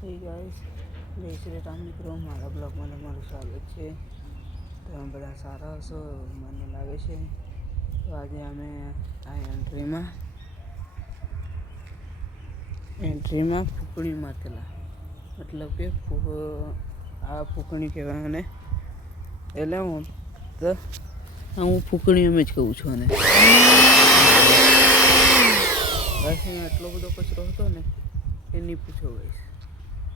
હે ગાઈસ, જય શ્રી રામ મિત્રો. મારા બ્લોગમાં તમારું સ્વાગત છે. તમે બધા સારા હશો મને લાગે છે. તો આજે અમે આ એન્ટ્રીમાં ફૂકણી માથેલા, મતલબ કે આ ફૂકણી કહેવાય. અને એટલે હું ફૂકણી એમ જ કહું છું. અને ગાઈસ એટલો બધો કચરો હતો ને એ નહીં પૂછો ગાઈસ.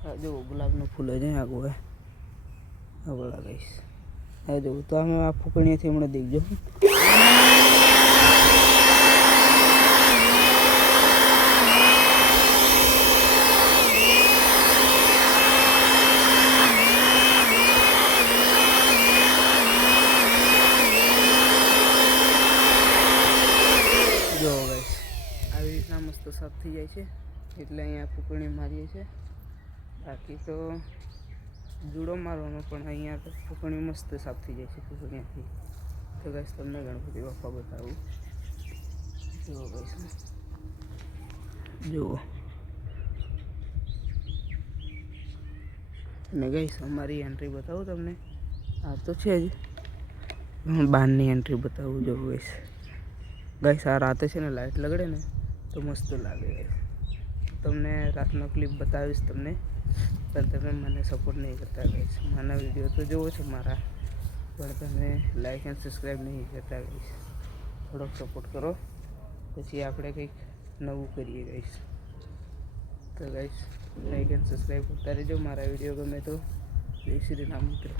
આ જો ગુલાબનું ફૂલ જ આગળ ગાઈસ. આ જો તો અમે આ ફૂકણીથી હમણાં દેખજો. જો ગાઈસ આવી રીતના મસ્ત સાફ થઈ જાય છે, એટલે અહીંયા ફૂકણી મારીએ છીએ. બાકી તો જુડો મારવાનો, પણ અહીંયા તો ફૂકણી મસ્ત સાફ થઈ જાય છે ફૂકણીયાથી. તો ગાઈસ તમને ગણપતિ બાપ્પા બતાવું. જુઓ ગાઈસ, જુઓ. ને ગાઈસ અમારી એન્ટ્રી બતાવું તમને. આ તો છે જ, બહારની એન્ટ્રી બતાવું. જો ગાઈસ આ રાતે છે ને લાઇટ લગડે ને તો મસ્ત લાગે ગાઈસ. તમને રાતનો ક્લિપ બતાવીશ તમને, પણ તમે મને સપોર્ટ નહીં કરતા ગાઈસ. મારા વિડીયો તો જોવો છો મારા, પણ તમે લાઈક એન્ડ સબસ્ક્રાઈબ નહીં કરતા ગાઈસ. થોડોક સપોર્ટ કરો, પછી આપણે કંઈક નવું કરીએ ગાઈસ. તો ગાઈસ લાઈક એન્ડ સબસ્ક્રાઈબ કરતા રહેજો. મારા વિડીયો ગમે તો જય શ્રી રામ મિત્રો.